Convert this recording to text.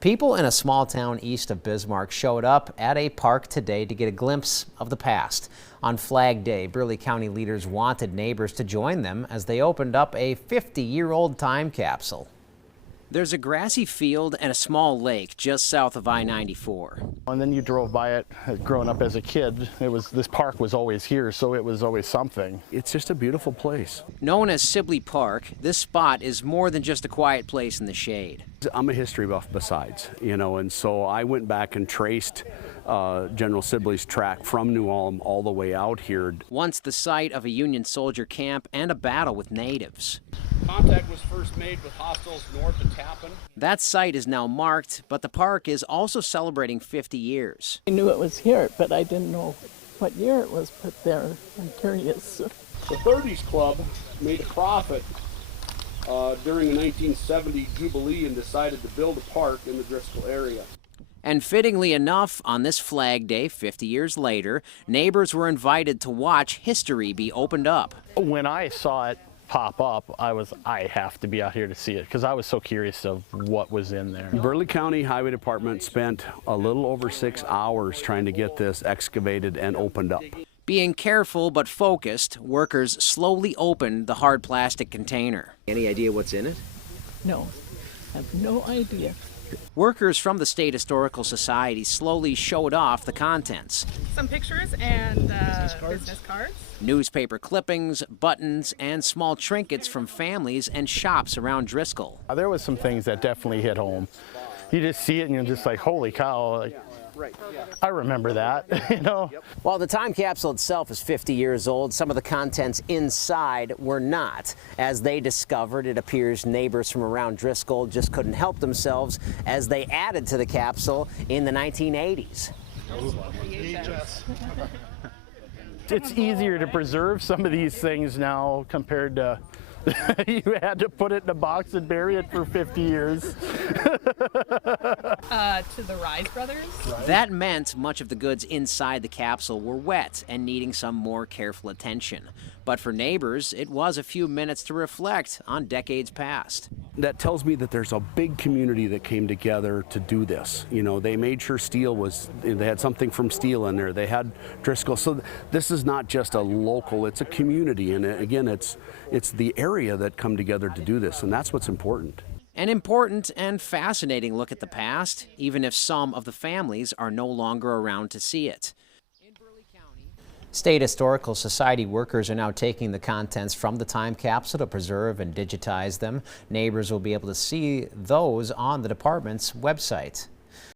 People in a small town east of Bismarck showed up at a park today to get a glimpse of the past. On Flag Day, Burley County leaders wanted neighbors to join them as they opened up a 50-year-old time capsule. There's a grassy field and a small lake just south of I-94. And then you drove by it growing up as a kid. This park was always here, so it was always something. It's just a beautiful place. Known as Sibley Park, this spot is more than just a quiet place in the shade. I'm a history buff besides, and so I went back and traced General Sibley's track from New Ulm all the way out here. Once the site of a Union soldier camp and a battle with natives. Contact was first made with hostiles north of Tappan. That site is now marked, but the park is also celebrating 50 years. I knew it was here, but I didn't know what year it was put there. I'm curious. The 30s Club made a profit during the 1970 Jubilee and decided to build a park in the Driscoll area. And fittingly enough, on this Flag Day 50 years later, neighbors were invited to watch history be opened up. When I saw it pop up, I have to be out here to see it because I was so curious of what was in there. Burley County Highway Department spent a little over 6 hours trying to get this excavated and opened up. Being careful but focused, workers slowly opened the hard plastic container. Any idea what's in it? No, I have no idea. Workers from the State Historical Society slowly showed off the contents. Some pictures and business cards. Newspaper clippings, buttons, and small trinkets from families and shops around Driscoll. There was some things that definitely hit home. You just see it and you're just like, holy cow. I remember that, While the time capsule itself is 50 years old, some of the contents inside were not. As they discovered, it appears neighbors from around Driscoll just couldn't help themselves as they added to the capsule in the 1980s. It's easier to preserve some of these things now compared to you had to put it in a box and bury it for 50 years. To the Rise brothers. That meant much of the goods inside the capsule were wet and needing some more careful attention. But for neighbors, it was a few minutes to reflect on decades past. That tells me that there's a big community that came together to do this. They made sure they had something from steel in there. They had Driscoll. So this is not just a local, it's a community. And again, it's the area that come together to do this. And that's what's important. An important and fascinating look at the past, even if some of the families are no longer around to see it. State Historical Society workers are now taking the contents from the time capsule to preserve and digitize them. Neighbors will be able to see those on the department's website.